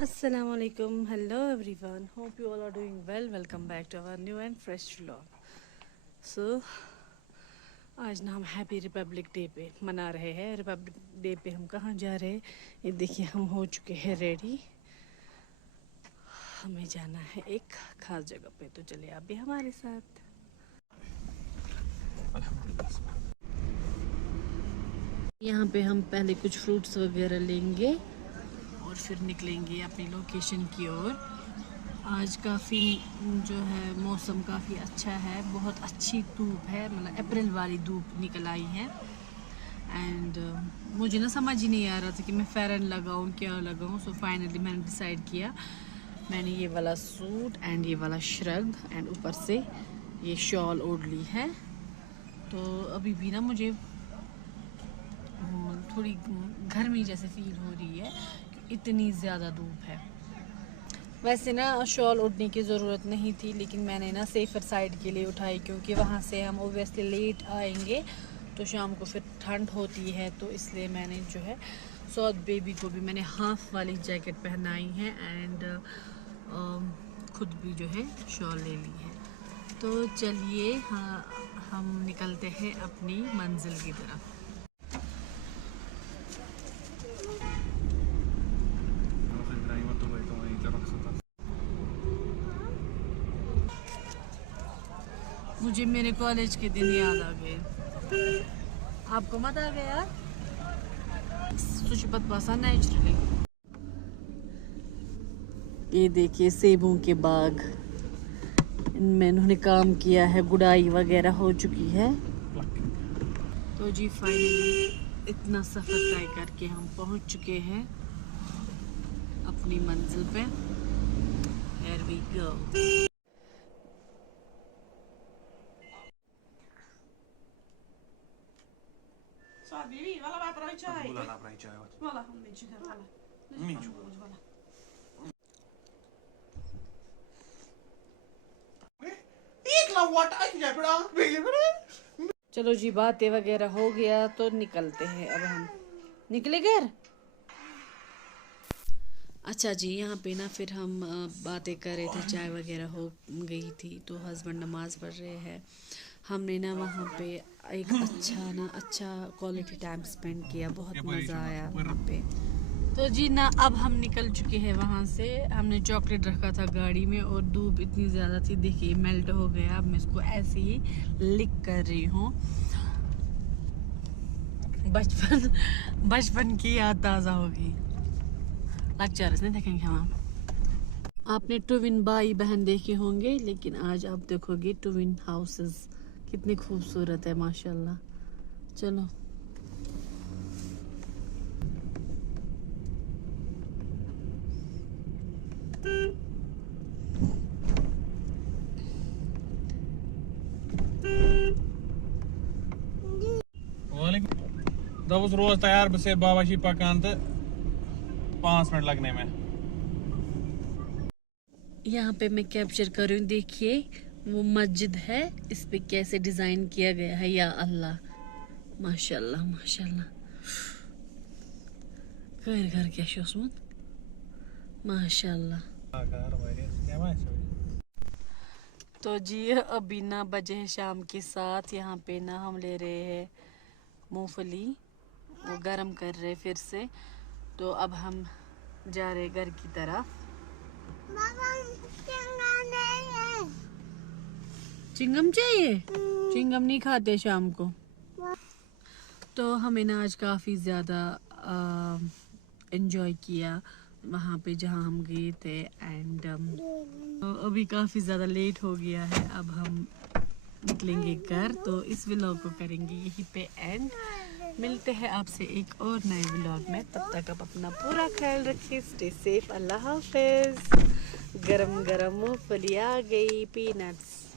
Assalamualaikum. Hello everyone. Hope you all are doing well. Welcome back to our new and fresh vlog. So आज ना हम happy Republic day पे मना रहे हैं। रिपब्लिक डे पे हम कहाँ जा रहे हैं? ये देखिए, हम हो चुके हैं रेडी। हमें जाना है एक खास जगह पे, तो चलिए आप भी हमारे साथ। यहाँ पे हम पहले कुछ फ्रूट्स वगैरह लेंगे और फिर निकलेंगे अपनी लोकेशन की ओर। आज काफ़ी जो है मौसम काफ़ी अच्छा है, बहुत अच्छी धूप है, मतलब अप्रैल वाली धूप निकल आई है। एंड मुझे ना समझ ही नहीं आ रहा था कि मैं फेरन लगाऊं क्या लगाऊं। सो फाइनली मैंने डिसाइड किया, मैंने ये वाला सूट एंड ये वाला श्रग एंड ऊपर से ये शॉल ओढ़ ली है। तो अभी भी ना मुझे थोड़ी गर्मी जैसे फील हो रही है, इतनी ज़्यादा धूप है। वैसे ना शॉल उठने की ज़रूरत नहीं थी, लेकिन मैंने ना सेफ़र साइड के लिए उठाई, क्योंकि वहाँ से हम ओबियसली लेट आएंगे तो शाम को फिर ठंड होती है। तो इसलिए मैंने जो है सौद बेबी को भी मैंने हाफ़ वाली जैकेट पहनाई है एंड खुद भी जो है शॉल ले ली है। तो चलिए हाँ, हम निकलते हैं अपनी मंजिल की तरफ। मुझे मेरे कॉलेज के दिन याद आ गए। आपको मत आ गया? सुचिपत पासा नेचुरली। ये देखिए सेबों के बाग, इनमें इन्होंने काम किया है, गुड़ाई वगैरह हो चुकी है। तो जी फाइनली इतना सफ़र तय करके हम पहुंच चुके हैं अपनी मंजिल पे। Here we go. Vivi, vai lá para o chai. Vai lá para o chai. Vai lá, um bicho, vai lá. Bicho. Vai lá. चलो जी, बातें वगैरह हो गया तो निकलते हैं। अब हम निकले घर। अच्छा जी, यहाँ पे ना फिर हम बातें कर रहे थे, चाय वगैरह हो गई थी, तो हस्बैंड नमाज़ पढ़ रहे हैं। हमने ना वहाँ पे एक अच्छा क्वालिटी टाइम स्पेंड किया, बहुत मज़ा आया वहाँ पे। तो जी ना अब हम निकल चुके हैं वहाँ से। हमने चॉकलेट रखा था गाड़ी में और धूप इतनी ज़्यादा थी, देखिए मेल्ट हो गया। अब मैं इसको ऐसे ही लिक कर रही हूँ। बचपन की याद ताज़ा होगी। लेक्चर्स नहीं देखेंगे हम। आपने ट्विन भाई बहन देखे होंगे, लेकिन आज आप देखोगे ट्विन हाउसेस, कितनी खूबसूरत है माशाल्लाह। चलो दबुस रोज तैयार बसे बाबाशी पकान तो 5 मिनट लगने में। यहाँ पे मैं कैप्चर कर रही हूँ, देखिए वो मस्जिद है, इस पे कैसे डिजाइन किया गया है, या अल्लाह माशाल्लाह माशाल्लाह। घर क्या शोसमत माशाल्लाह। तो जी अभी ना बजे हैं शाम के 7। यहाँ पे ना हम ले रहे हैं मूंगफली, वो गरम कर रहे फिर से। तो अब हम जा रहे घर की तरफ। चिंगम चाहिए? चिंगम नहीं खाते शाम को। तो हमें ना आज काफ़ी ज़्यादा एंजॉय किया वहाँ पे जहाँ हम गए थे। एंड अभी काफ़ी ज़्यादा लेट हो गया है, अब हम निकलेंगे घर। तो इस व्लॉग को करेंगे यहीं पे एंड। मिलते हैं आपसे एक और नए व्लॉग में, तब तक आप अपना पूरा ख्याल रखिए। स्टे सेफ, अल्लाह हाफिज़। गरम गरम मूंगफली आ गई, पीनट्स।